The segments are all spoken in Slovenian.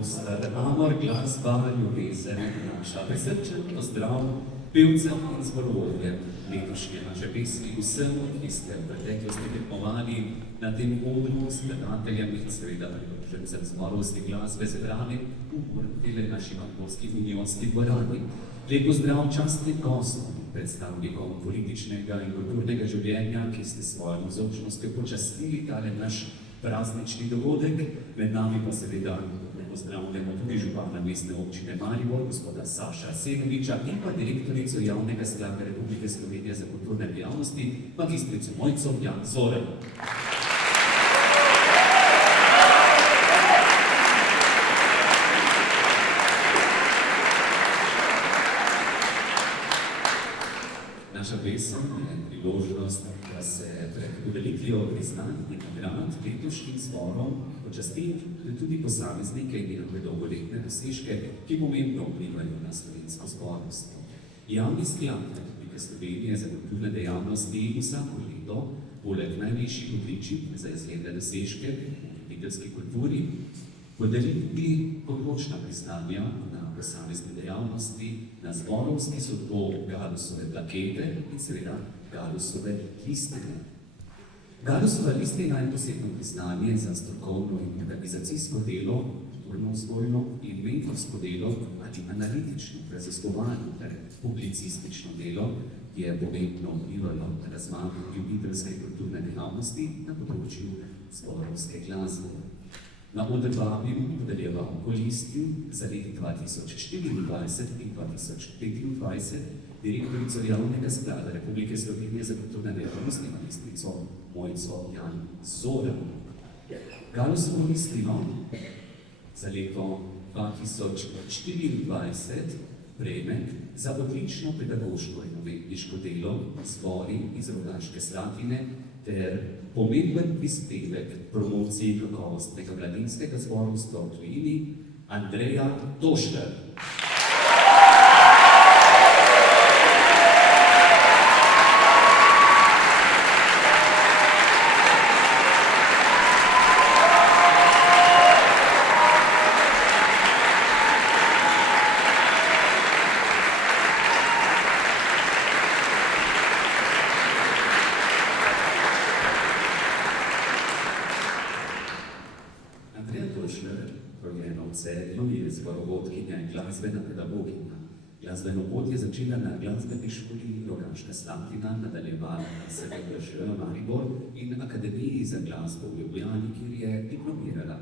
Ostar, amor, glasba, ljubezen, naša prisrčen pozdrav pevcem in zborovodjem letošnje naše pesmi vsem, ki ste v preteklosti tekmovali na tem odru s skladateljem in seveda privržencem zborovske glasbe zbrani v vrtele naši Markovski unionski dvorani. Lep pozdrav častnim gostom, predstavnikom političnega in kulturnega življenja, ki ste svojo navzočnostjo počastili tale naš praznični dogodek. Med nami pa seveda pozdravljamo tudi župana mestne občine Maribor, gospoda Saša Senoviča in pa direktorico Javnega sklada Republike Slovenije za kulturne dejavnosti, magistrico Mojco Jan Zoren. Naša pesem je priložnost, da se pred podelitvijo priznanj in nagrad letošnjim zborom počasti tudi posameznike in njihove dolgoletne dosežke, ki pomembno vplivajo na slovensko zborovstvo. Javni sklad Republike Slovenije za kulturne dejavnosti vsako leto, poleg najvišjih odličij za izjemne dosežke v ljubiteljski kulturi, podeli tudi področna priznanja na posamezne dejavnosti, na zborovski so to Galusove plakete in seveda Galusove listine. Galusova listina je posebno priznanje za strokovno in organizacijsko delo, kulturno-vzgojno in mentorsko delo ali analitično, raziskovalno ter publicistično delo, ki je pomembno vplivalo na razmah ljubiteljske kulturne dejavnosti na področju zborovske glasbe. Na oder vabim podeljeval kolistju za leti 2024 in 2025 direktorico Javnega sklada Republike Slovenije za kulturne dejavnosti, magistrico Mojco Jan Zoren. Galusovo listino za leto 2024 prejme za odlično pedagoško in umetniško delo zbori iz Rogaške Slatine ter pomemben prispevek promociji kakovostnega mladinskega zborovstva v tujini Andreja Došler. Zborovodkinja in glasbena pedagoginja. Glasbeno pot je začela na glasbeni šoli Rogaška Slatina, nadaljevala na SGH Maribor in Akademiji za glasbo v Ljubljani, kjer je diplomirala.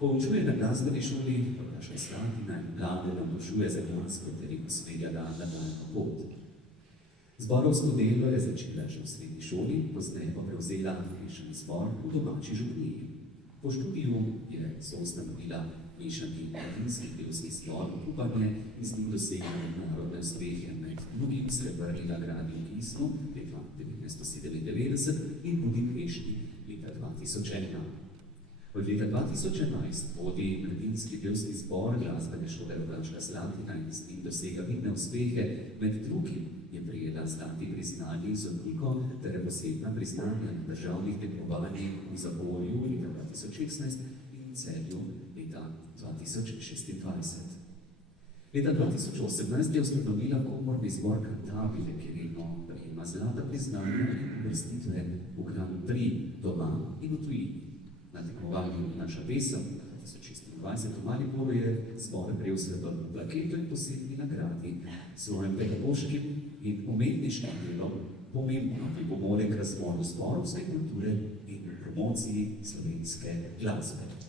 Poučuje na glasbeni šoli Rogaška Slatina in mlade navdušuje za glasbo ter jih usmerja na nadaljnjo pot. Zborovsko delo je začela že v srednji šoli, pozneje pa prevzela mešani zbor v domači župniji. Po študiju je soustanovila mešani mladinski pevski zbor Upanje in z njim dosegla narodne uspehe, med drugim srebrni nagradi v Kisnu leta 1997 in Budimpešti leta 2001. Od leta 2011 vodi mladinski pevski zbor glasbene šole Rogaška Slatina in z njim dosega vidne uspehe, med drugim je prejela zlati priznanje iz odliko ter posebna priznanja na državnih tekmovanjih v Zagorju leta 2016 in Celju leta 2026. Leta 2018 je ustanovila komorni zbor Cantabile, ki redno prejema zlata priznanja in uvrstitve v Grand Prix doma in v tujini. Na tekmovanju Naša pesem 2026 v Mariboru je zbor prejel srebrno plaketo in posebni nagradi. Svojim pedagoškim in umetniškim delom pomembno pripomore k razvoju zborovske kulture in promociji slovenske glasbe.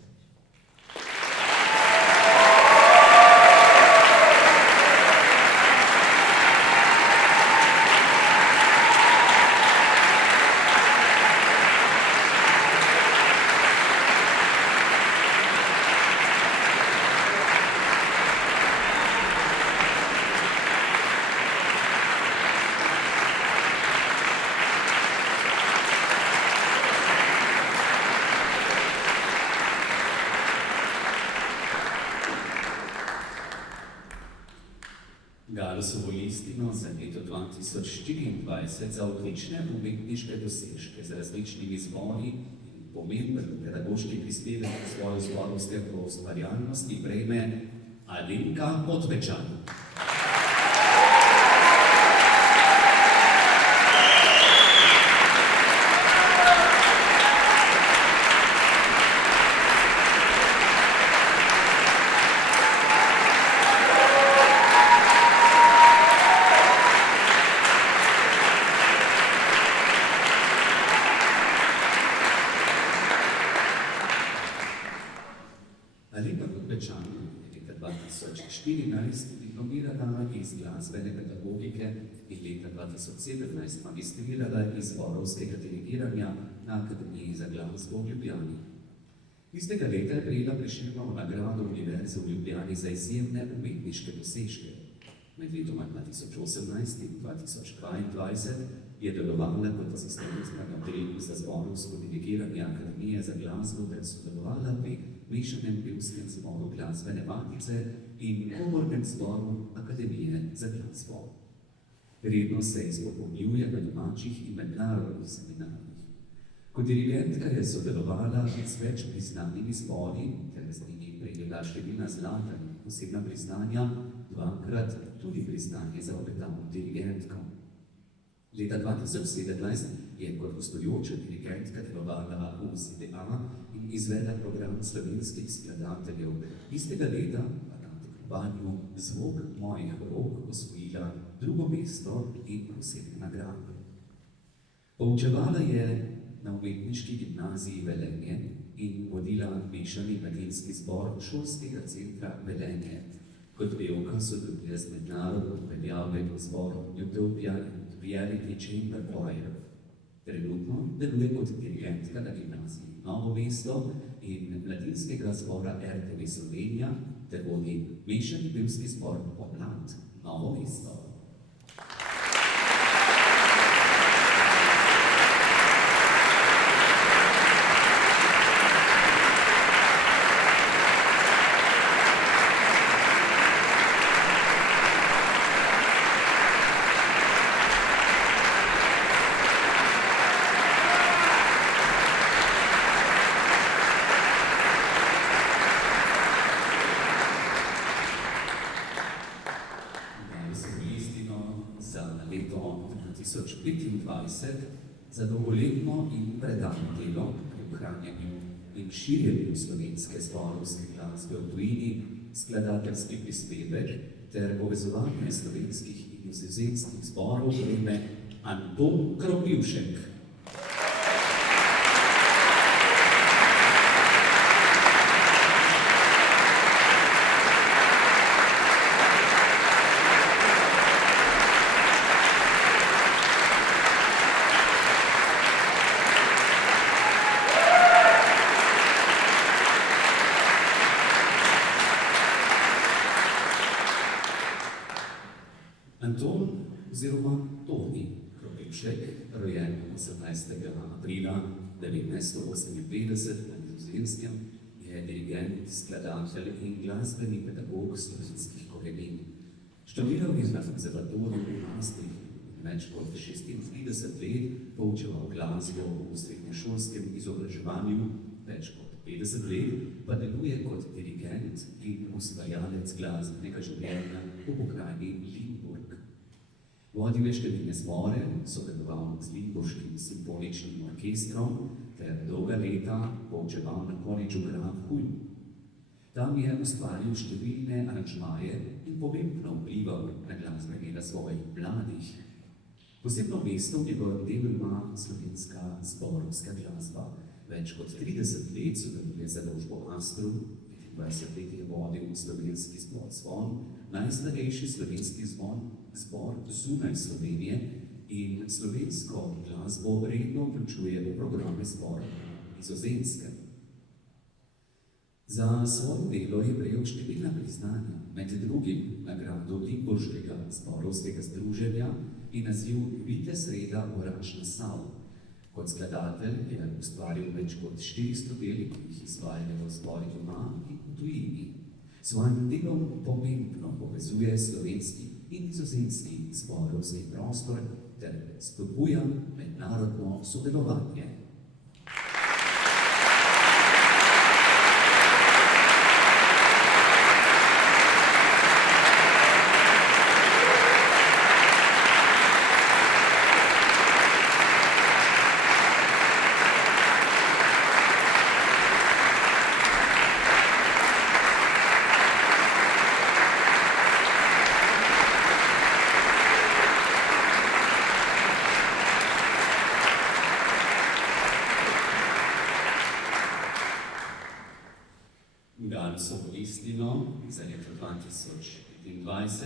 Galusovo listino za leto 2024 za odlične umetniške dosežke z različnimi zbori in pomemben pedagoški prispevek v svojo zborovsko ustvarjalnosti prejme Alenka Podpečan. Alenka Podpečan je leta 2014 diplomirala iz glasbene pedagogike in leta 2017 magistrirala iz zborovskega dirigiranja na Akademiji za glasbo v Ljubljani. Istega leta je prejela Prešernovo nagrado Univerze v Ljubljani za izjemne umetniške dosežke. Med letoma 2018 in 2022 je delovala kot asistentka na oddelku za zborovsko dirigiranje Akademije za glasbo ter sodelovala pri mešanem pevskem zboru Glasbene matice in komornem zboru Akademije za glasbo. Redno se izpopolnjuje na domačih in mednarodnih seminarjih. Kot dirigentka je sodelovala z več priznanimi zbori ter z njimi prejela številna zlata in posebna priznanja, dvakrat tudi priznanje za obetavno dirigentko. Leta 2017 je kot gostujoča dirigentka delovala v ZDA in izvedla program slovenskih skladateljev. Istega leta pa na tekmovanju Zvok mojih rok osvojila drugo mesto in posebne nagrade. Poučevala je na umetniški gimnaziji Velenje in vodila mešani mladinski zbor šolskega centra Velenje. Kot pevka sodeluje z mednarodno uveljavljenim zborom Utopia in Reality Chamber Choir. Trenutno deluje kot dirigentka na gimnaziji Novo mesto in mladinskega zbora RTV Slovenija ter vodi mešani pevski zbor Pomlad Novo mesto. Leto 2025 za dolgoletno in predano delo pri ohranjanju in širjenju slovenske zborovske glasbe v tujini, skladateljski prispevek ter povezovanje slovenskih in nizozemskih zborov prejme Anton Kropivšek. Anton oziroma Toni Kropivšek, rojen 18. aprila 1958 na Nizozemskem, je dirigent, skladatelj in glasbeni pedagog slovenskih korenin. Študiral je na konzervatoriju v Maastrichtu in več kot 36 let poučeval glasbo v srednješolskem izobraževanju, več kot 50 let pa deluje kot dirigent in ustvarjalec glasbenega življenja v pokrajini Limburg. Vodil je številne zbore, sodeloval z Limburškim simfoničnim orkestrom ter dolga leta poučeval na Koledžu Graf Hulm. Tam je ustvaril številne aranžmaje in pomembno vplival na glasbeni razvoj mladih. Posebno mesto v njegovem delu ima slovenska zborovska glasba. Več kot 30 let sodeluje z založbo Astrum, 25 let je vodil slovenski zbor Zvon, najstarejši slovenski zbor zunaj Slovenije in slovensko glasbo redno vključuje v programe zbora na Nizozemskem. Za svoje delo je prejel številna priznanja, med drugim nagrado Limburškega zborovskega združenja in naziv Vitez reda Oraš Nassau. Kot skladatelj je ustvaril več kot 400 del, ki jih izvajajo v zbori doma in v tujini. S svojim delom pomembno povezuje slovenski in nizozemski zborovski prostor ter spodbuja mednarodno sodelovanje. občino za leto 2025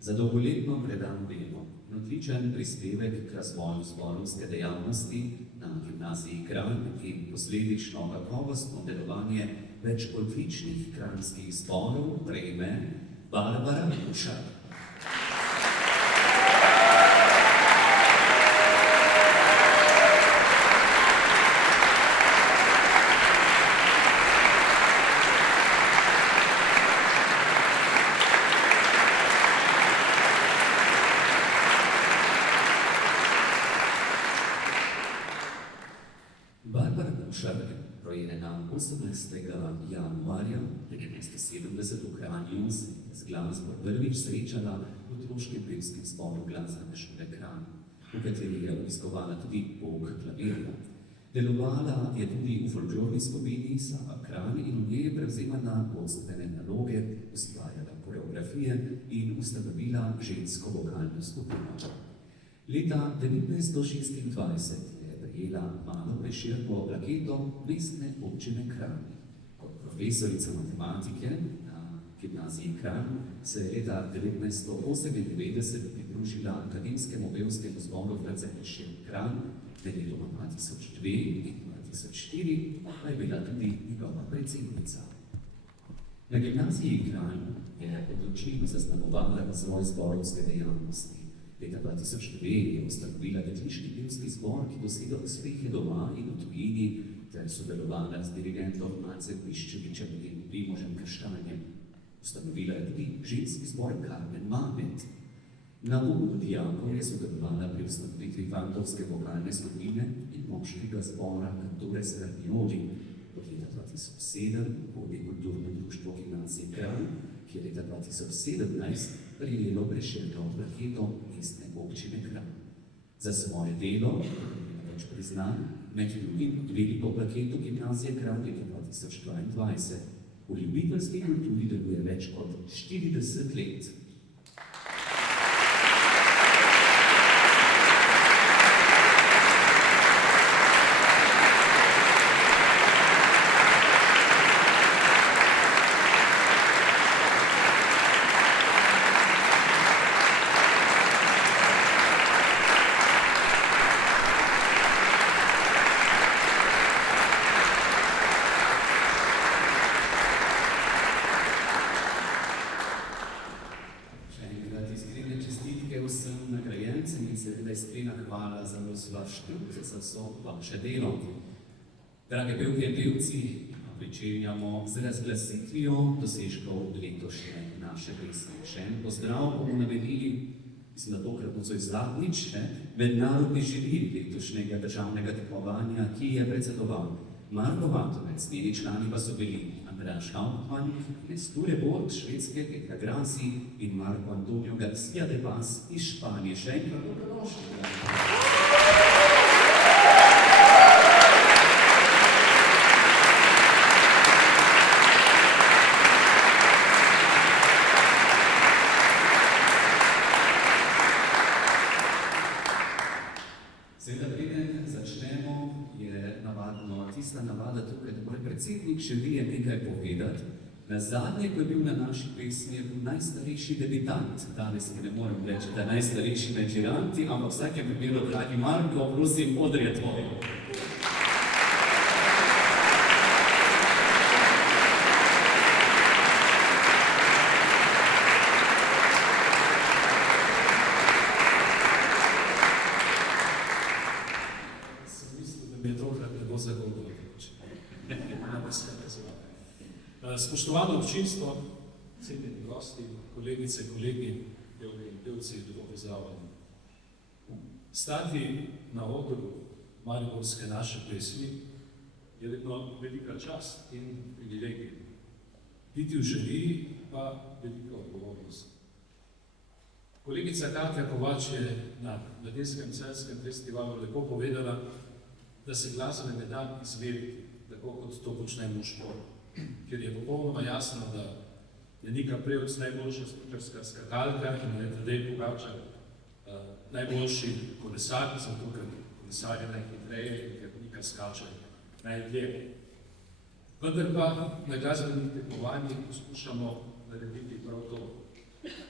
za dolgoletno predano delo in odličen prispevek k razvoju zborovske dejavnosti na gimnaziji Kranj in posledično kakovostno delovanje več odličnih kranjskih zborov prejme Barbara Mušar. Barbara Mušar, rojena 18. januarja 1970 v Kranju, se je z glasbo prvič srečala v otroškem pevskem zboru Glasbene šole Kranj, v kateri je obiskovala tudi pouk klavirja. Delovala je tudi v folklorni skupini Sava Kranj in v njej prevzemala vodstvene naloge, ustvarjala koreografije in ustanovila žensko vokalno skupino. Leta 1926 prejela malo Prešernovo plaketo Mestne občine Kranj. Kot profesorica matematike na gimnaziji Kranj se je leta 1998 pridružila akademskemu pevskemu zboru France Prešern Kranj, med letoma 2002 in 2004 pa je bila tudi njegova predsednica. Na gimnaziji Kranj je odločilno zaznamovala razvoj zborovske dejavnosti. Leta 2002 je ustanovila dekliški pevski zbor, ki dosega uspehe doma in v tujini, ter sodelovala z dirigentom Macem Piščevičem in Primožem Krštanjem. Ustanovila je tudi ženski zbor Karmen Mamet. Na Bogu dijakov je sodelovala pri ustanovitvi fantovske vokalne skupine in moškega zbora Cantores Carnioli. Od leta 2007 vodi kulturno društvo Gimnazije Kranj, ki je leta 2017 prejelo Prešernovo plaketo Mestne občine Kranj. Za svoje delo je več priznan, med drugim veliko plaketo Gimnazije Kranj leta 2022. V ljubiteljski kulturi deluje več kot 40 let. Vsem nagrajencem in seveda iskrena hvala za vaš trud, za vso vaše delo. Drage pevke in pevci, pričenjamo z razglasitvijo dosežkov letošnje naše pesmi. Še en pozdrav bomo namenili, mislim, da tokrat nocoj zadnjič, mednarodni žiri letošnjega državnega tekmovanja, ki je predsedoval Marko Vatovec, njeni člani pa so bili Andreas Hauptmann, Nesture Borg, švedske, Petra Grasi in Marko Antonio Garcia de Paz iz Španije. Še enkrat dobrodošli. Seveda, preden začnemo, je navadno tista navada tukaj, da mora predsednik še vije nekaj povedati. Nazadnje, ko je bil na naši pesmi, je bil najstarejši debitant. Danes ne morem reči, da je najstarejši med žiranti, ampak v vsakem primeru, dragi Marko, prosim, odre tvoj. Spoštovano občinstvo, cenjeni gosti, kolegice, kolegi, pevke in pevci, lepo pozdravljeni. Stati na odru mariborske naše pesmi je vedno velika čast in privilegij. Biti v žiriji pa velika odgovornost. Kolegica Katja Kovač je na Mladinskem celjskem festivalu lepo povedala, da se glasbe ne da izmeriti, tako kot to počnemo v športu. Ker je popolnoma jasno, da je Nika Prevc najboljša smučarska skakalka in je Tadej Pogačar najboljši kolesar, zato ker kolesar je najhitreje in ker Nika skače najdlje. Vendar pa na glasbenih tekmovanjih poskušamo narediti prav to,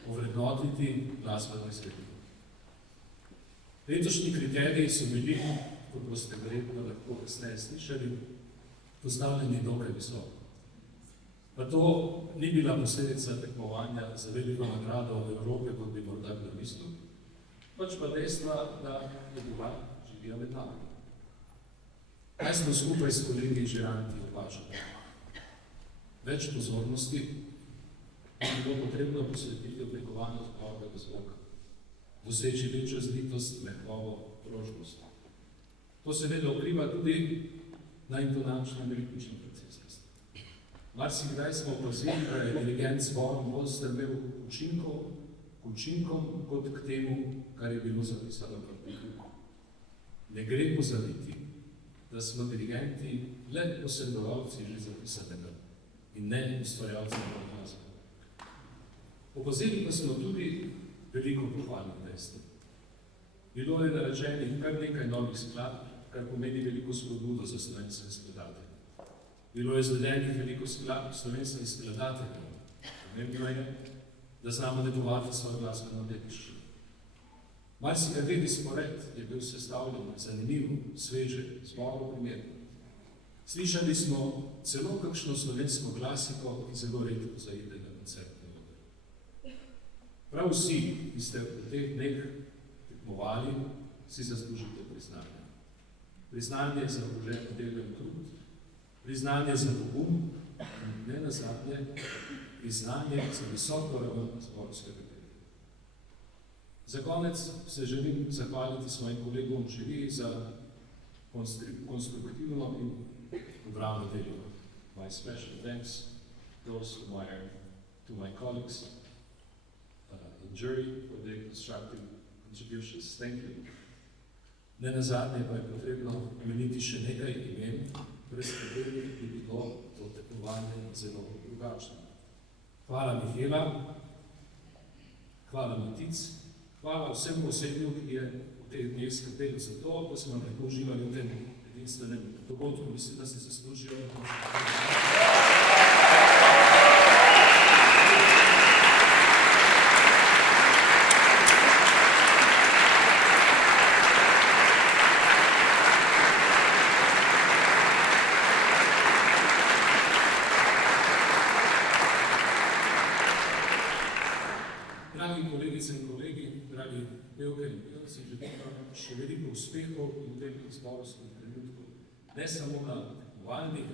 ovrednotiti glasbeno izvedbo. Letošnji kriteriji so bili, kot boste verjetno lahko kasneje slišali, postavljeni dokaj visoko. Pa to ni bila posledica tekmovanja za veliko nagrado v Evropi, kot bi morda kdo mislil, pač pa dejstva, da je bila živija med nami. Kaj smo skupaj s kolegi Žiranti opažali? Več pozornosti bi bilo potrebno posvetiti oblikovanju zborovega zvoka, doseči večjo zlitost, mehkobo, prožnost. To seveda vpliva tudi na intonačno in ritmični proces. Marsikdaj smo opazili, da je dirigent zborom bolj strmel k učinkom, kot k temu, kar je bilo zapisano v partiturah. Ne gre pozabiti, da smo dirigenti le posredovalci že zapisanega in ne ustvarjalci glasbe. Opazili pa smo tudi veliko pohvalnih dejstev. Bilo je narečenih kar nekaj novih skladb, kar pomeni veliko spodbudo za slovenske skladatelje. Bilo je izvedenih veliko skladb slovenskih skladateljev. Pomembno je, da znamo negovati svojo glasbeno dediščino. Marsikateri spored je bil sestavljen zanimiv, sveže, zboro primerno. Slišali smo celo kakšno slovensko klasiko, ki zelo redko zaide na koncertne odre. Prav vsi, ki ste v teh dneh tekmovali, si zaslužite priznanje. Priznanje za vložen delo in trud, priznanje za pogum in ne nazadnje priznanje za visoko raven zborovskega dela. Za konec se želim zahvaliti svojim kolegom v žiriji za konstruktivno in ubrano delo. My special thanks goes to my colleagues in jury for their constructive contributions. Thank you. Ne nazadnje pa je potrebno omeniti še nekaj imen, brez katerih bi bilo to tekmovanje zelo drugačno. Hvala Mihela, hvala Matic, hvala vsemu osebju, ki je v teh dneh skrbelo za to, da smo lahko uživali v tem edinstvenem dogodku. Mislim, da se zaslužijo. Dragi kolegice in kolegi, dragi pevke in pevci, želim vam še veliko uspehov in v tem zborovskem trenutku, ne samo na tekmovalnih,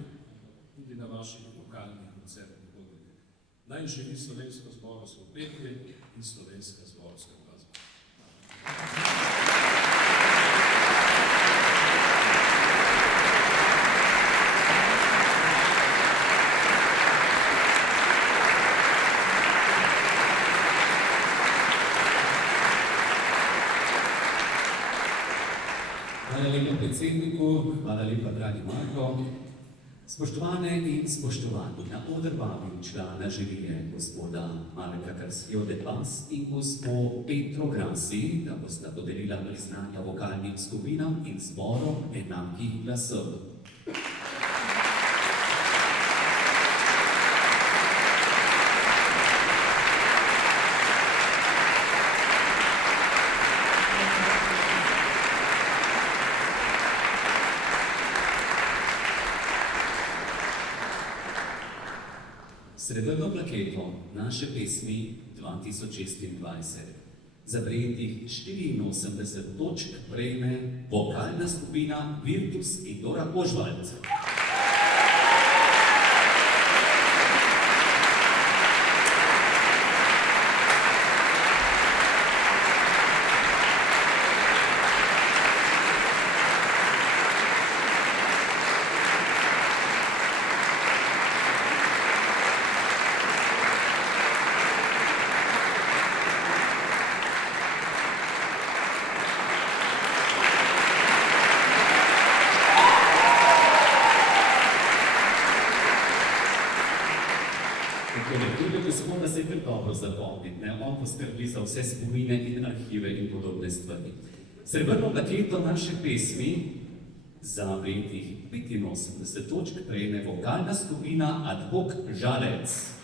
tudi na vaših lokalnih koncertnih dogodkih. Naj živi slovensko zborovsko petje in slovenska zborovska glasba. Hvala lepa predsedniku, hvala lepa dragi Marko. Spoštovane in spoštovani, na oder vabim člana žirije gospoda Marka Karskijo de Pas in gospod Petro Grasi, da bosta podelila priznanja vokalnim skupinam in zborom enakih glasov. Srebrno plaketo naše pesmi 2026. Za prejetih 84 točk prejme vokalna skupina Virtus Igora Ožvald. Gospoda se je kar dobro zapomniti, on poskrbi za vse spomine in arhive in podobne stvari. Srebrno plaketo naše pesmi Za prejetih 85 točk prejme vokalna skupina Ad hoc Žalec.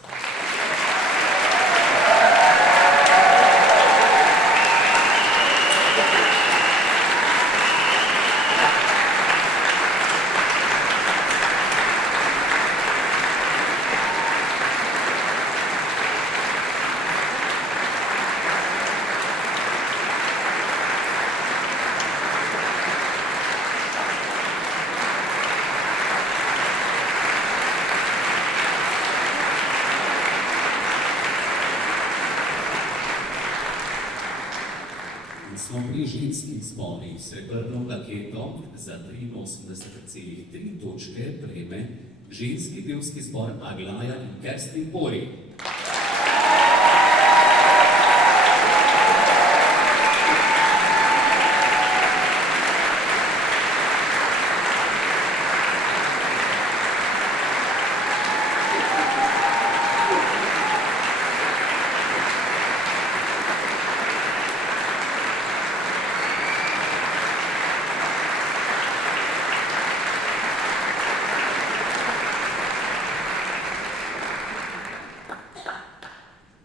Smo pri ženskih zborih srebrno plaketo za 83,3 točke prejme ženski pevski zbor Aglaja in Kerstin Pori.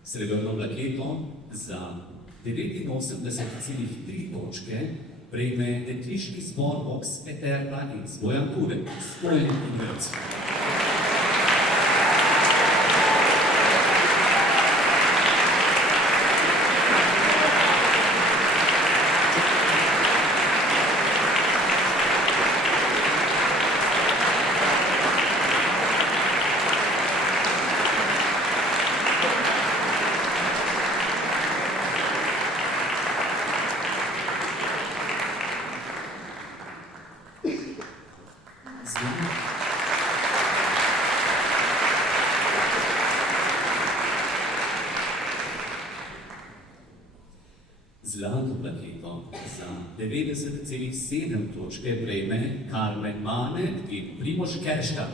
Srebrno plaketo za 89,3 točke prejme dekliški zbor Vox Eterna in Bojan Turek, Spojen igrec. Zlato plaketo za 90,7 točke prejme Carmen Manet in Primož Kerška.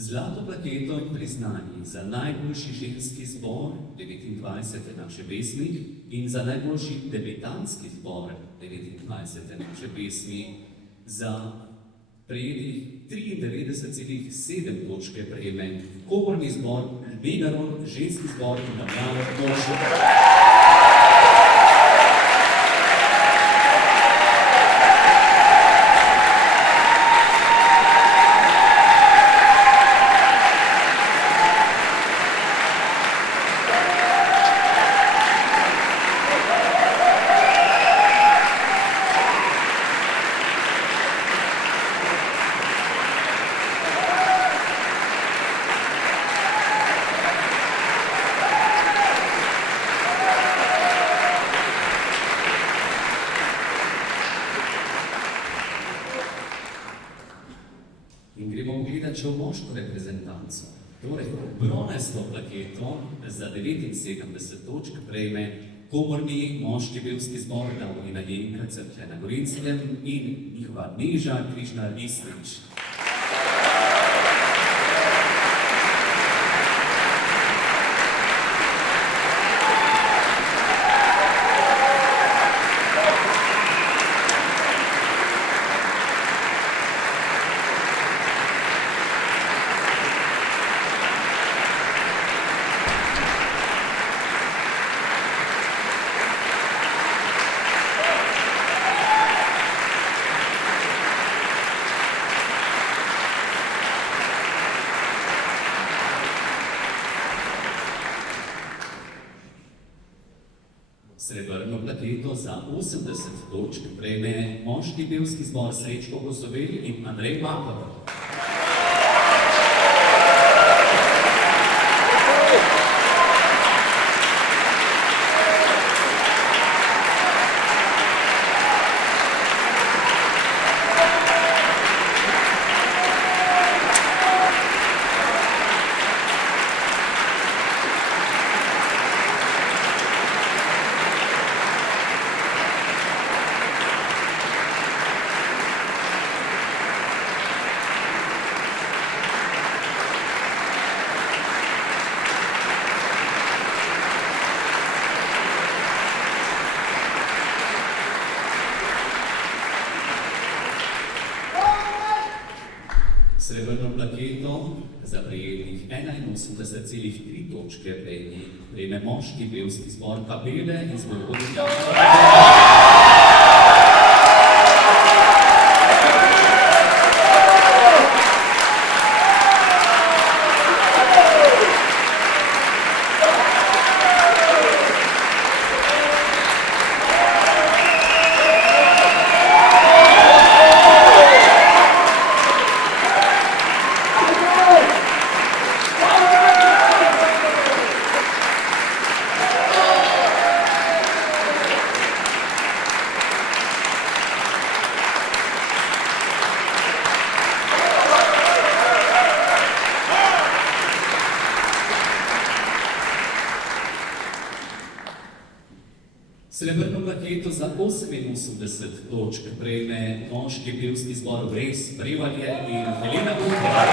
Zlato plaketo in priznanje za najboljši ženski zbor 29. naše pesmi in za najboljši debitantski zbor 29. naše pesmi za prejetih 93,7 točke prejme komorni zbor Megaron, ženski zbor in Damjano Tošo. In gremo gledati še v moško reprezentanco. Torej, bronasto plaketo za 79 točk prejme komorni moški pevski zbor Davorin Jenka Cerklje na Gorenjskem in njihova Neža Krišna Listrič. Srebrno plaketo za 80 točk prejme moški pevski zbor Srečko Kosovel in Andrej Makar. 83,3 točke prejme moški pevski zbor Kapele iz Vojvodinja. Srebrno plaketo za 88 točk prejme moški pevski zbor Brez Prevalje in Helena Kuhar.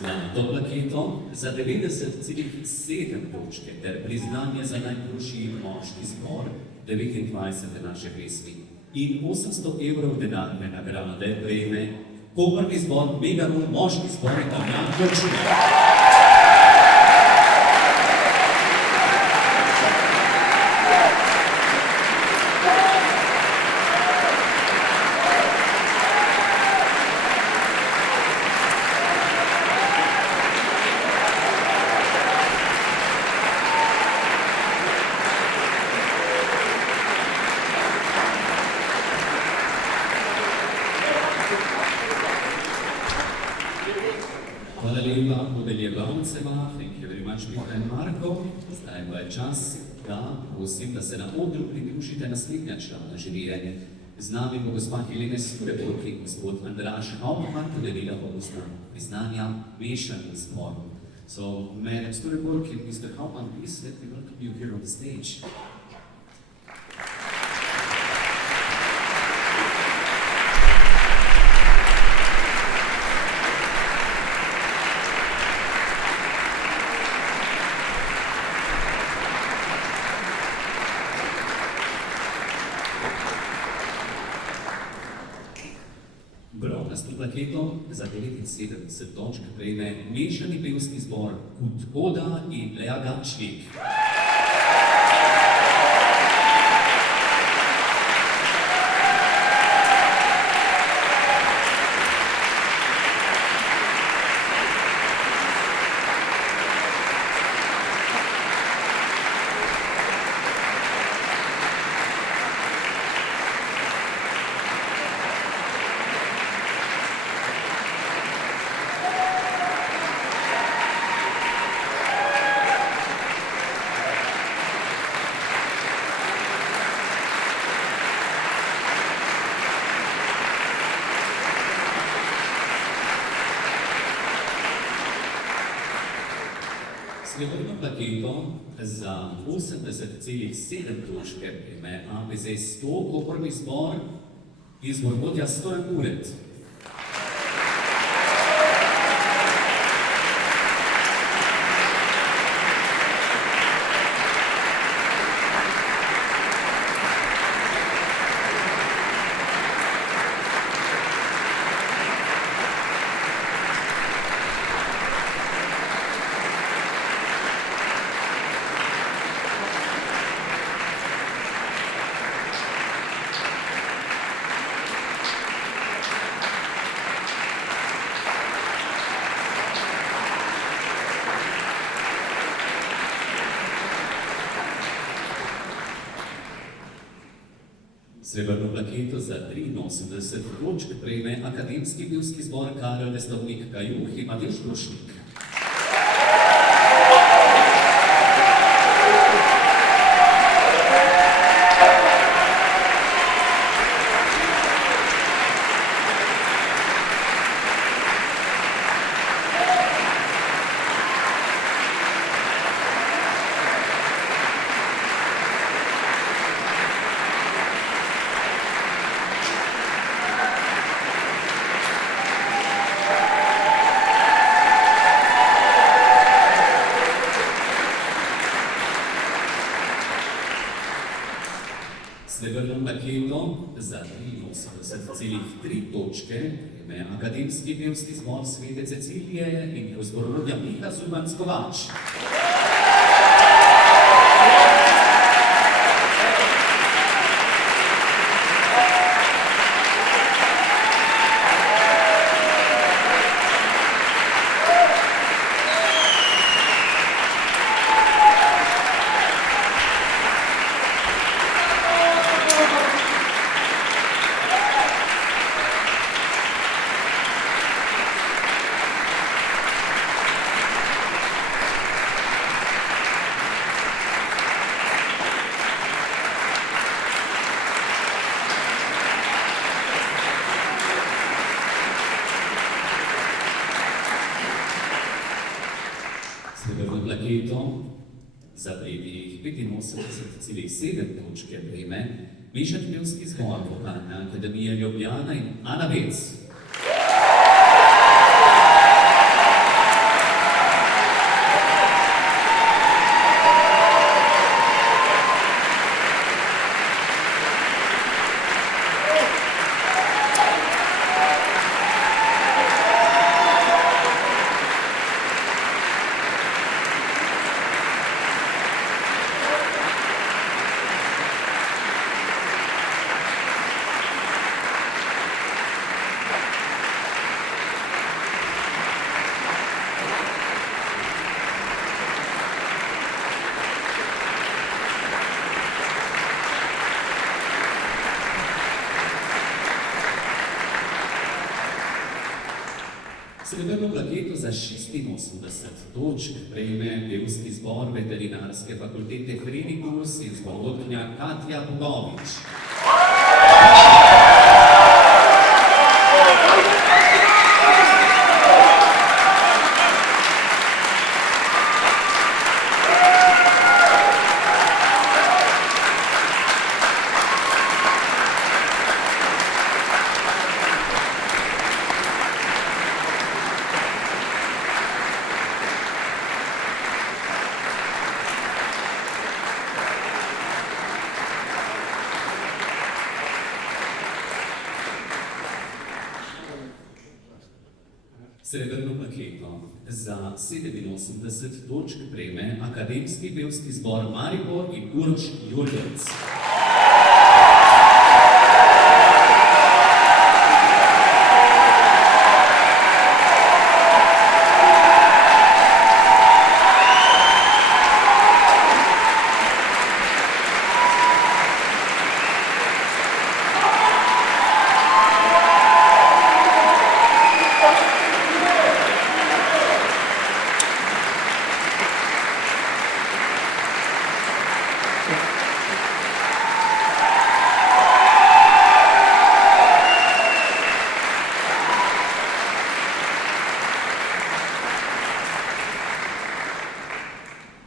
Zlato plaketo za 90,7 točke ter priznanje za najboljši moški zbor 29. naše pesmi in 800 evrov denarne nagrade prejme komorni zbor Megaron moški zbor Damjan Kočunek. Hvala lepa udelejevalcema, thank you very much, Miha in Marko. Zdaj pa je čas, da prosim, da se na odru pridružite naslednja člana žirije. Z nami bo gospa Helena Stureborg in gospod Andraž Hauptmann podelila odnosna priznanja mešanim zborom. So, Madam Stureborg and Mr. Hauptmann, please let me welcome you here on the stage. Bronasto plaketo za 79 točk prejme mešani pevski zbor Kut Oda in Lea Gačnik. Srebrno plaketo za 80,7 točke prejme APZ 100 komorni zbor iz Vojvodja Stojan Ured. Srebrno plaketo za 83 točk prejme akademski pevski zbor Karel Vestovnik Kajuh in Matevž Grošnik. Srebrno plaketo za 83,3 točke prejme Akademski pevski zbor Svete Cecilije in zborovodja Miha Zubanc-Kovač. Srebrno plaketo za prejetih 85,7 točke prejme Mešani pevski zbor Vokalne akademije Ljubljana in Ana Bec. Srebrno plaketo za 86 točk prejme pevski zbor Veterinarske fakultete Frenikus in zborovodkinja Katja Bogovič. Srebrno plaketo za 87 točk prejme Akademski pevski zbor Maribor in Uroš Jurjec.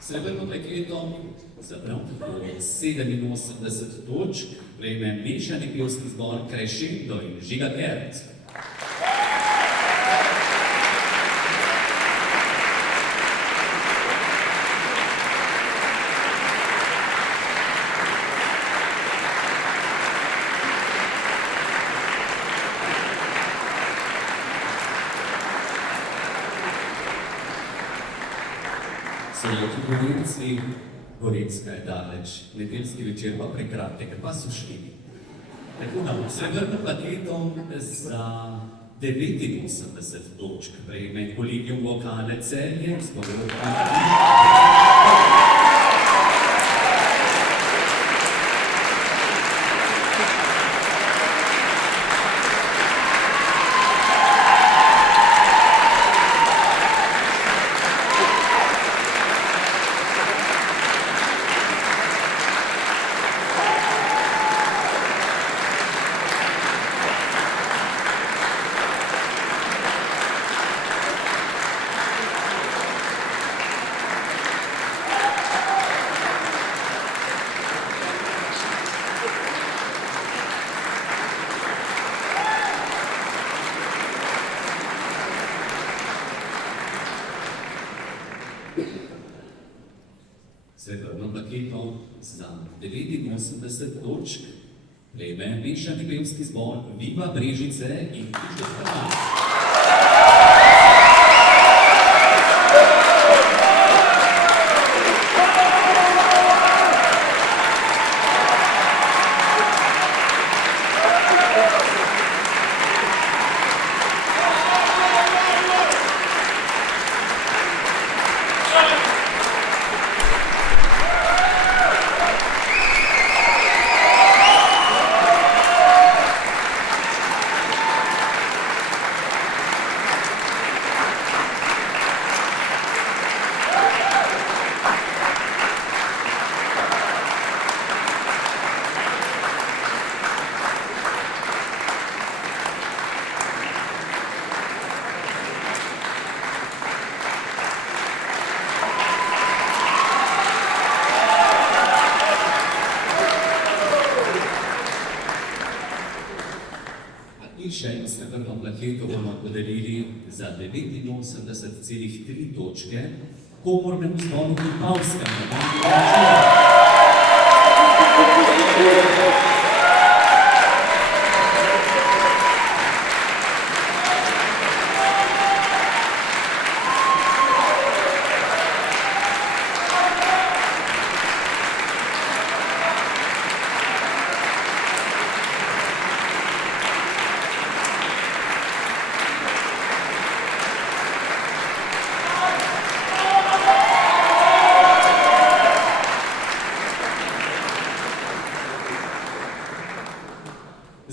Srebrno plaketo za prav tako 87 točk prejme Mešani pevski zbor Crescendo in Žiga Kert. Sobotni govorci, Gorenjska je daleč, nedeljski večer pa prekratek, pa so šli. Tako da, srebrno plaketo za 89 točk prejme Kolegium Vokalne Celje, Srebrno plaketo za 89 točk prejme mešani pevski zbor Viva Brežice in Križne Hrvat. In še eno srebrno plaketo bomo podelili za 89,3 točke komornemu zboru Vipavskemu.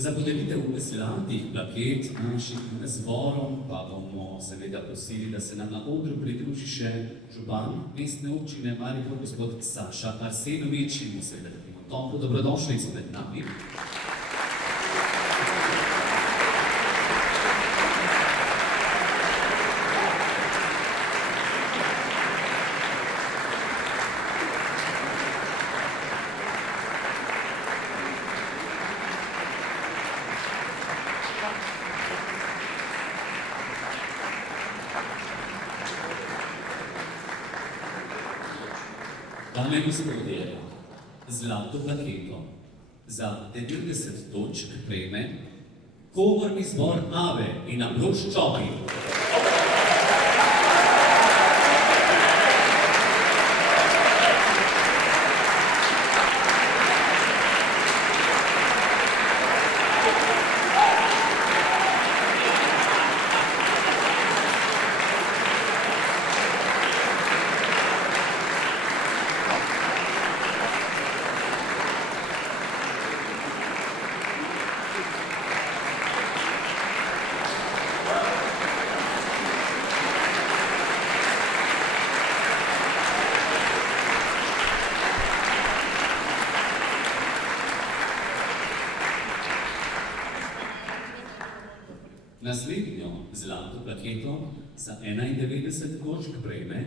Za podelitev zlatih plaket našim zborom pa bomo seveda prosili, da se nam na odru pridruži še župan mestne občine Maribor, gospod Saša Arsenovič, in mu seveda dajmo toplo dobrodošlico med nami. Dame in gospodje, zlato plaketo za 90 točk prejme komorni zbor Ave in Ambrož Čopi. Naslednjo zlato plaketo za 91 točk prejme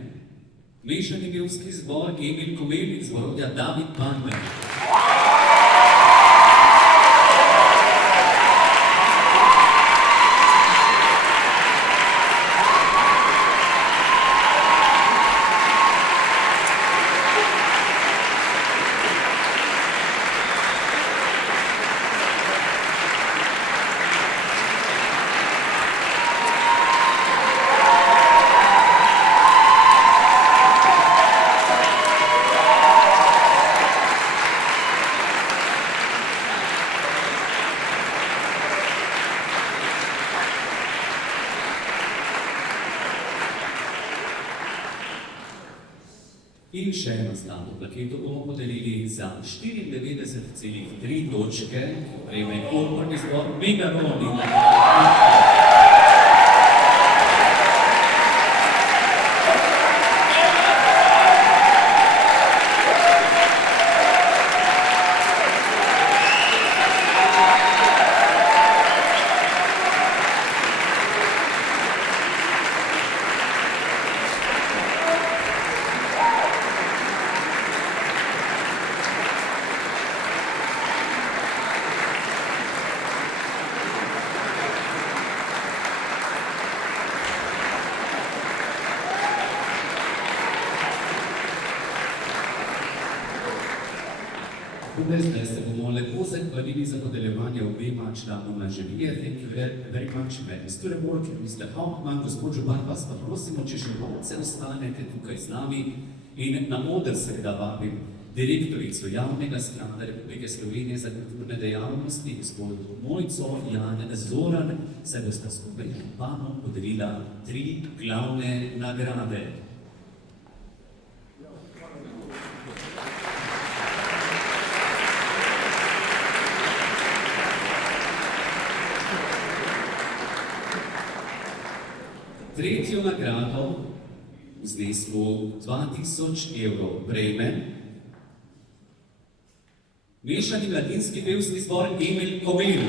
mešani pevski zbor Emil Komel iz Zborovja David Bandler. In še eno zlato plaketo bomo podelili za 94,3 točke, prejme komorni zbor Megaron in Zdaj se bomo lepo zahvalili za podeljevanje obema članoma žirije. Thank you very much, Mr. Reborg, Mr. Hauptmann, gospod župan, vas pa prosimo, če še malce ostanete tukaj z nami in na oder seveda vabim direktorico Javnega sklada Republike Slovenije za kulturne dejavnosti, gospod Mojco Jan Zoran, saj bosta skupaj županom podelila 3 glavne nagrade. Tretjo nagrado v znesku 2000 evrov prejme mešani mladinski pevski zbor Emil Komel.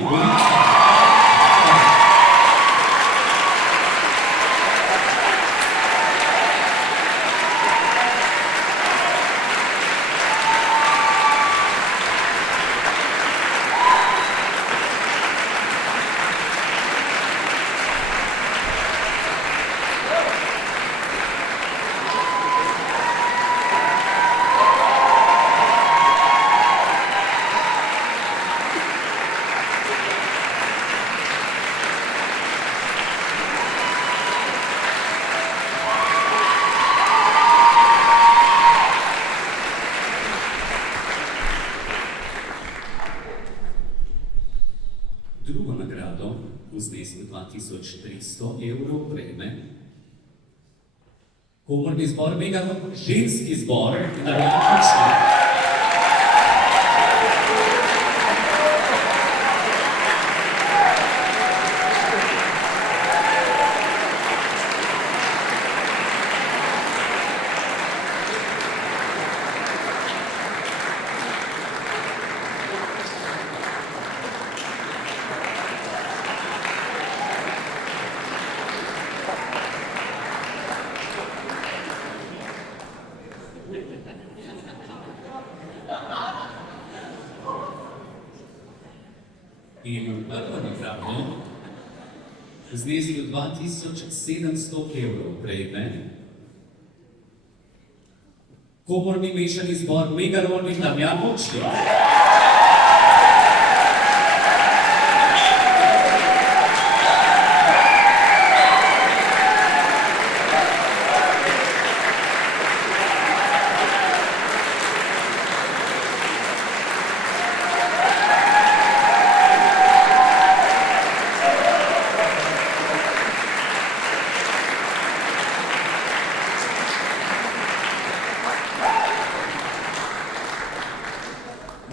Drugo nagrado v znesku 2300 evrov prejme komorni zbor Megaton, ženski zbor Narjačični. In prvo nagrado v znesku 2700 evrov prejme komorni mešani zbor Megaton in Damjan Močnik.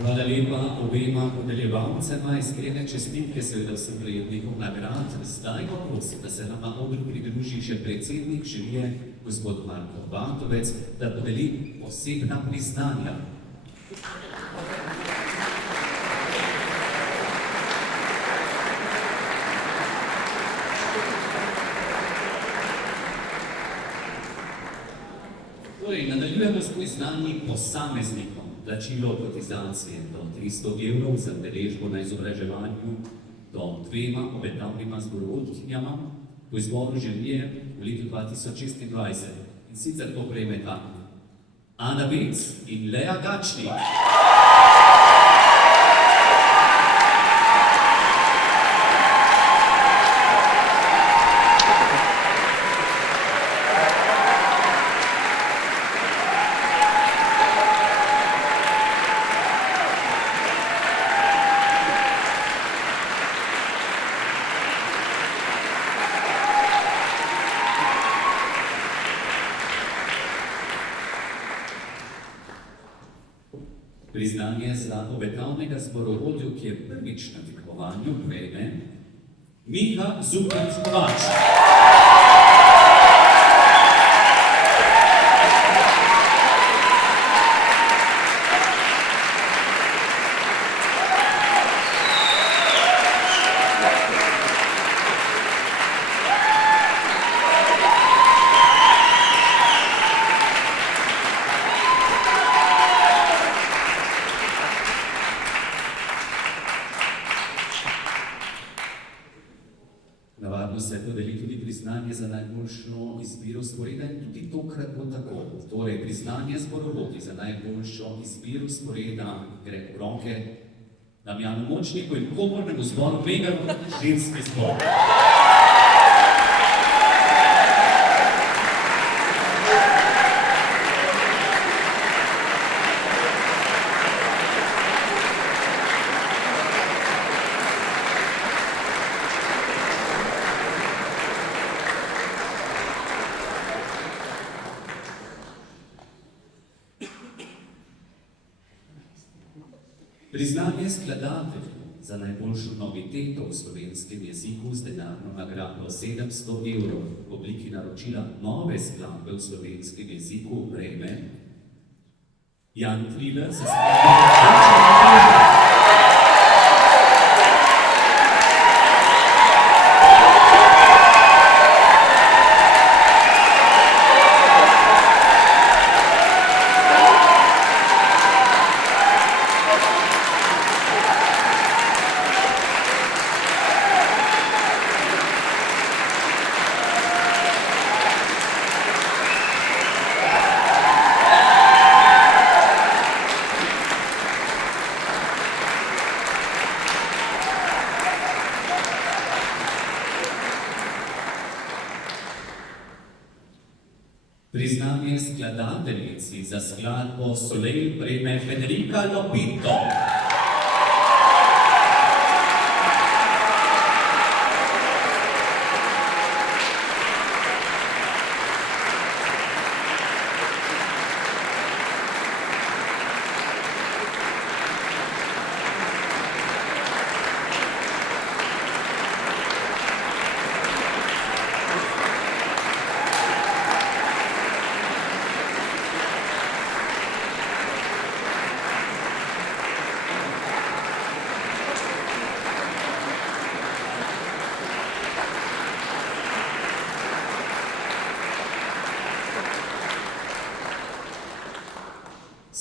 Hvala lepa obema podeljevalcema, iskrene čestitke seveda vsem prejemnikom nagrad. Zdaj pa prosim, da se nam na odru pridruži še predsednik žirije, gospod Marko Bantovec, da podeli posebna priznanja. Torej, nadaljujemo s priznanji posameznikom. Plačilo kotizacije do 300 evrov za udeležbo na izobraževanju do 2 obetavnima zborovkinjama v izboru žirije v letu 2026. In sicer to prejmeta Ana Bec in Lea Gačnik. Priznanje za obetavnega zborovodjo, ki je prvič na tekmovanju, prejme Miha Zupanc-Kovač. Navadno se podeli tudi sporeda in tudi tokrat bo tako. Torej, priznanje zborovodi za najboljšo izbiro sporeda gre v roke Damjanu Močniku in komornemu zboru Megaru ženski zbor. Priznanje skladatelju za najboljšo noviteto v slovenskem jeziku z denarno nagrado 700 evrov v obliki naročila nove skladbe v slovenskem jeziku prejme Jan Triler za skladbo. Priznanje skladateljici za skladbo Soleil prejme Federica Lopito.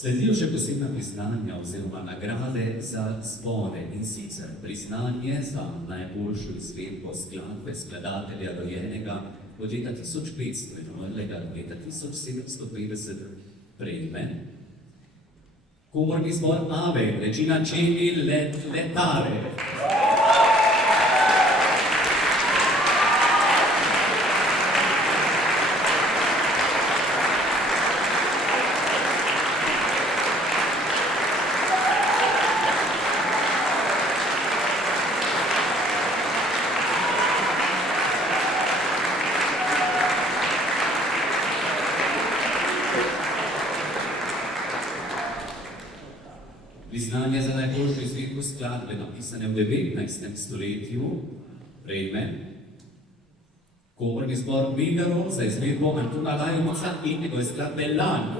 Sledijo še posebna priznanja oziroma nagrade za zbore, in sicer priznanje za najboljšo izvedbo skladbe skladatelja rojenega od leta 1500 in umrlega od leta 1750 prejme komorni zbor Ave, Regina Coeli Letare. Priznanje za najboljšo izvedbo skladbe, napisane v 19. stoletju, prejme komorni zbor Megaro za izvedbo Antona Lajovica in njegove skladbe Lan.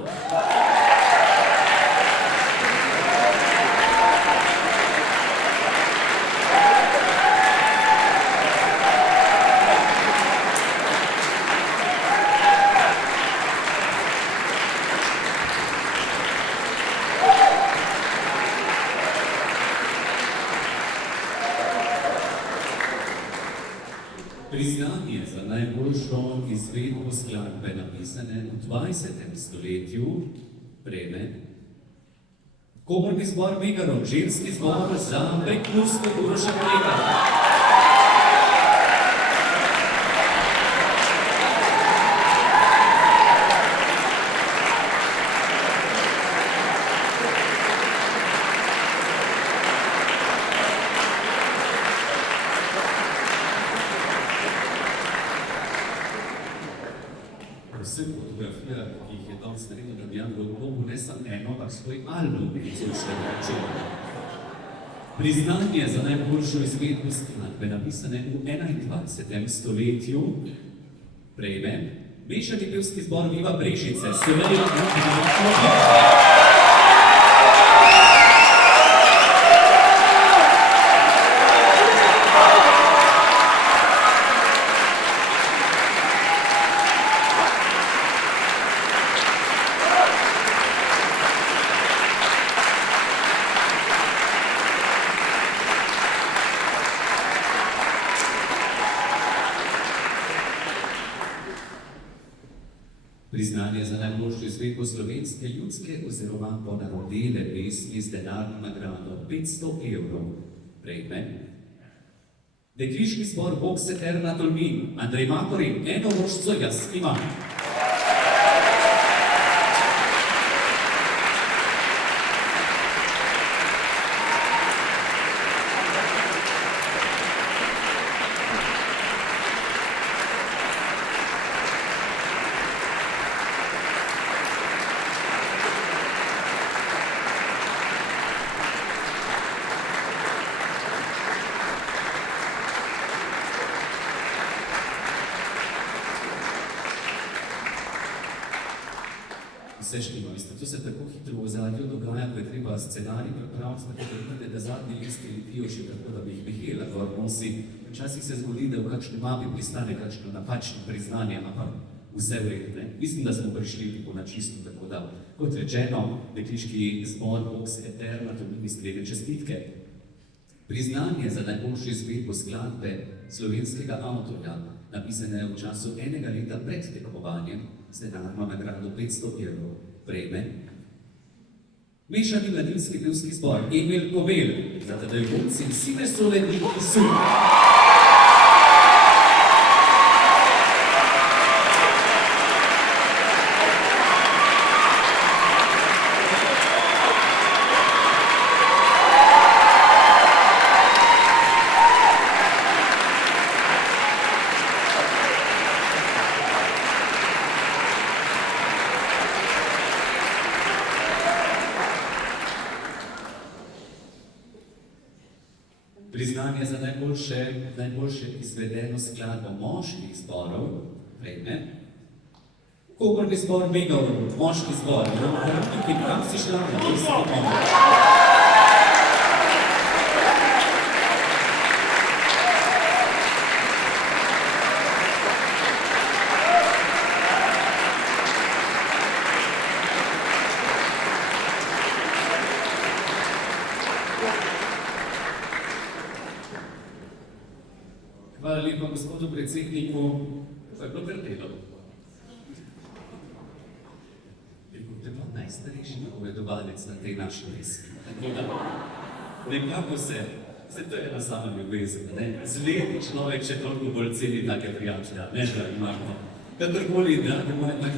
Priznanje za najboljšo izvedbo skladbe, napisane v 20. stoletju, prejme komorni zbor Megaro, ženski zbor za Prekmursko Uroša Kolega. Vse fotografije, ki jih je danes naredil Damjan, gotovo ne samo eno, ampak svoj album, ki so še načeli. Priznanje za najboljšo izvedbo skladbe, napisane v 21. stoletju, prejme mešani pevski zbor Viva Brežice, Soleil Lopito. preko slovenske ljudske oziroma ponarodele pesmi z denarno nagrado 500 evrov prejme dekliški zbor Boxe Eterna Tolmin, Andrej Makorin, eno rožco jaz imam. Vse štima, to se tako hitro v ozadju dogaja, ko je treba scenarij pripraviti, tako da vidite, da zadnji listi letijo še tako, da bi jih Mihela gor nosi. Včasih se zgodi, da v kakšni mapi pristane kakšno napačno priznanje, ampak vse vredne. Mislim, da smo prišli tako na čisto, tako da, kot rečeno, dekliški zbor Boxe Eterna Tolmin iskrene čestitke. Priznanje za najboljšo izvedbo skladbe slovenskega avtorja, napisane v času enega leta pred tekmovanjem, z denarno nagrado 500 evrov prejme mešani mladinski pevski zbor Emil Komel, za tadajoči vsi vesoledni sud. Priznanje za najboljše izvedeno skladbo moških zborov prejme Komorni zbor Megov, moški zbor, kam si šla, kako si pomogla? Hvala lepa gospodu predsedniku, to je bilo kar delo. To je bilo najstarejši napovedovalec na tej naši pesmi. Tako da, nekako se to je ena sama ljubezen, ne? Z leti človek še toliko bolj ceni take prijatelja, ne, da imamo. Kakorkoli, dragi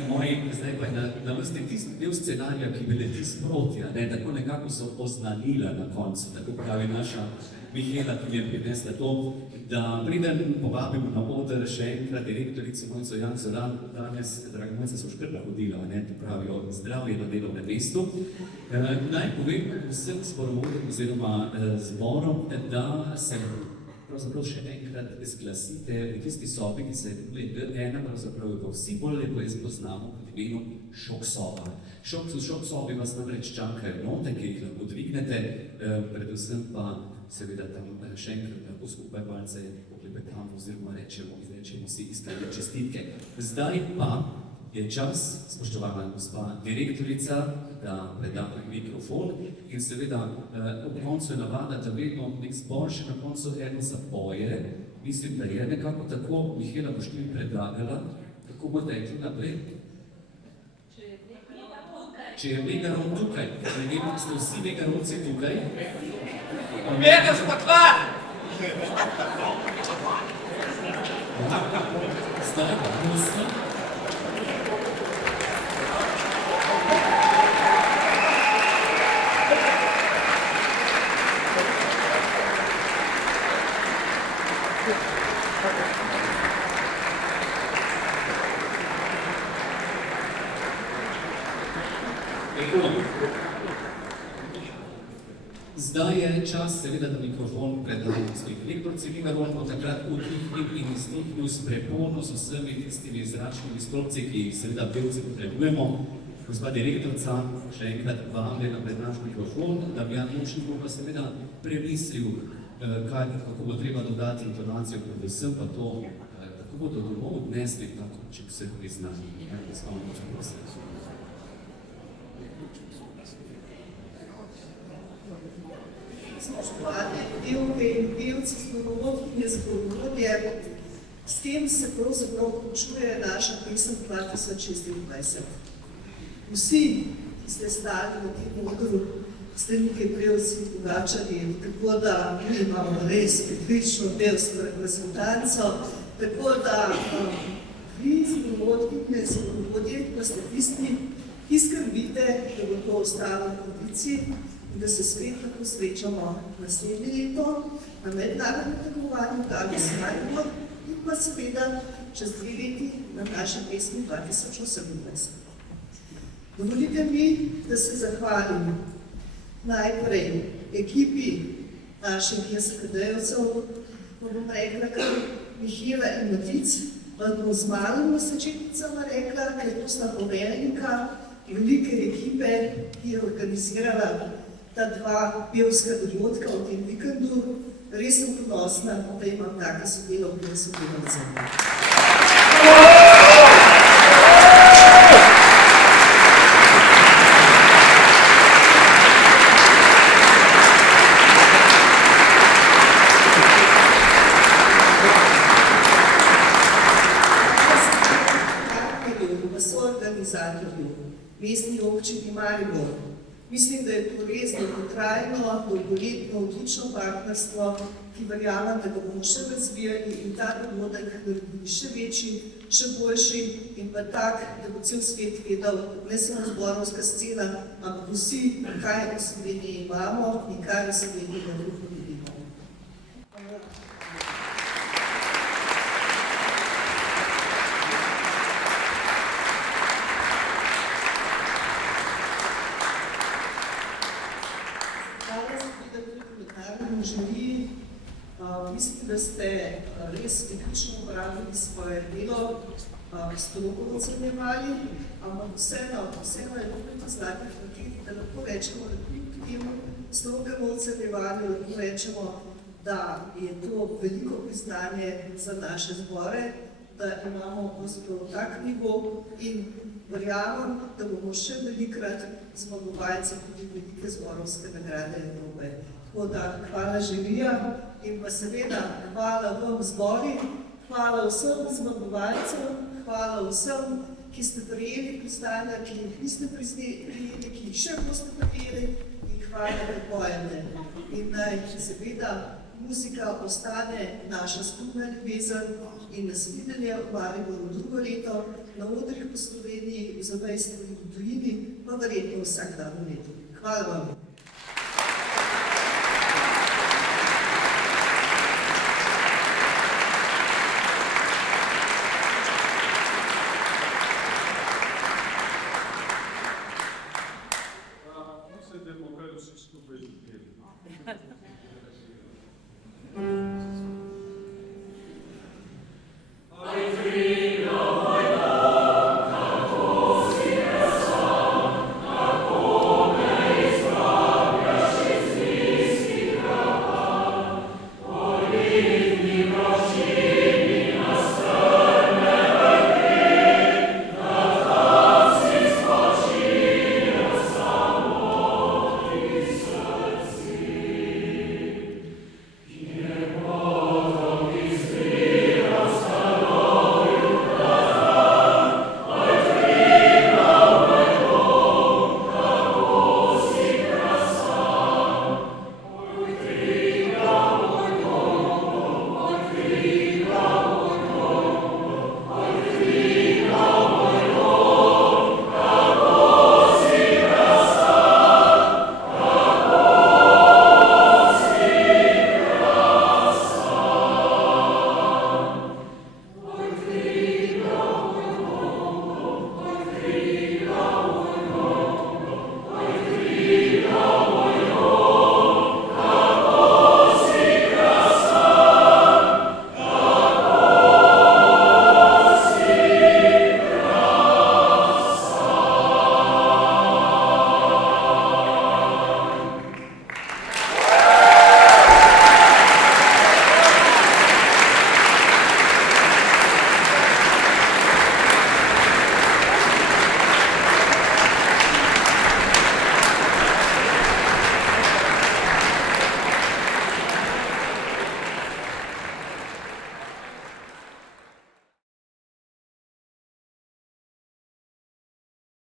moji, zdaj pa na vrsti tisti del scenarija, ki bi leti sproti, ne, tako nekako so oznanila na koncu, tako pravi naša Mihela, ki mi je prinesla to, da pridem, povabimo na oder še enkrat direktorico Mojco Janzoran, danes, draga Mojca, so škrla hodila, ne, to pravijo zdravje na delovnem mestu. Naj povem vsem zborovodom oziroma zborom, da se pravzaprav še enkrat zglasite v tisti sobi, ki se je ena pravzaprav, ko vsi bolj lepo poznamo pod imenom Šok soba. V šok sobi vas namreč čakajo note, ki jih lahko dvignete, predvsem pa seveda tam še enkrat lahko skupaj palce poklepetamo oziroma izrečemo si iskrene čestitke. Zdaj pa je čas, spoštovana gospa direktorica, da preda mikrofon in seveda ob koncu je navada, da vedno nek zbor še na koncu eno zapoje. Mislim, da je nekako tako, Mihela, boš ti mi predlagala, kako bo teklo naprej. Če je Megaron tukaj, ne vem, ste vsi Megaronci tukaj? Megaš pa kva! Zdaj pa prosti. Zdaj je čas, seveda, da mikrofon predamo svojih lektorci. Megaron bo takrat utihnil in izdihnil s preponu z vsemi tistimi zračnimi stolpci, ki jih seveda pevci potrebujemo. Gospa direktorca, še enkrat vabljena pred naš mikrofon, da bi Jan Močnikov pa seveda premislil, kako bo treba dodati intonacijo, predvsem pa to, kako bodo domov odnesli tako, če vse priznani. Spoštovane pevke in pevci, zborovodkinje, zborovodje, s tem se pravzaprav končuje naša pesem 2026. Vsi, ki ste stali na tem odru, ste nekaj pevci drugačali, tako da mi imamo res odlično pevsko reprezentanco, tako da vi, zgodovodniki, zgodovodje, pa ste tisti, ki skrbite, da bo to ostalo v tradiciji in da se spet lahko srečamo naslednje leto na mednarodnem tekmovanju Davis Maribor in pa seveda čez 2 leti na naši pesmi 2018. Dovolite mi, da se zahvalim najprej ekipi naših SKD-jevcev, pa bom rekla kar Mihela in Matic, pa bom z malimi začetnicama rekla, ker to sta poveljnika velike ekipe, ki je organizirala ta 2 pevska dogodka v tem vikendu. Res sem ponosna, da imam take sodelavke in sodelavce. Mestni občini Maribor. Mislim, da je to res dolgotrajno, dolgoletno, odlično partnerstvo, ki verjamem, da ga bomo še razvijali in ta dogodek naredili še večji, še boljši in pa tak, da bo cel svet vedel, ne samo zborovska scena, ampak vsi, kaj v Sloveniji imamo in kaj v Sloveniji lahko ponudimo. Mislim, da ste res odlično opravili svoje delo, stroko ocenjevali, ampak vseeno je dobro znati, da lahko rečemo, da kljub temu strogemu ocenjevanju lahko rečemo, da je to veliko priznanje za naše zbore, da imamo pravzaprav tak nivo in verjamem, da bomo še velikokrat zmagovalci tudi velike zborovske nagrade Evrope. Tako da hvala žirija in pa seveda hvala vam zbori, hvala vsem zmagovalcem, hvala vsem, ki ste prijeli priznanja, ki jih niste prijeli, ki jih še boste prijeli in hvala prepojene. In naj seveda muzika ostane naša skupna ljubezen in nas videnje v Mariboru drugo leto, na odrih po Sloveniji, v zamejstvu in v tujini, pa verjetno vsak dan v letu. Hvala vam. Mislim, da bomo kar vsi skupaj živeli.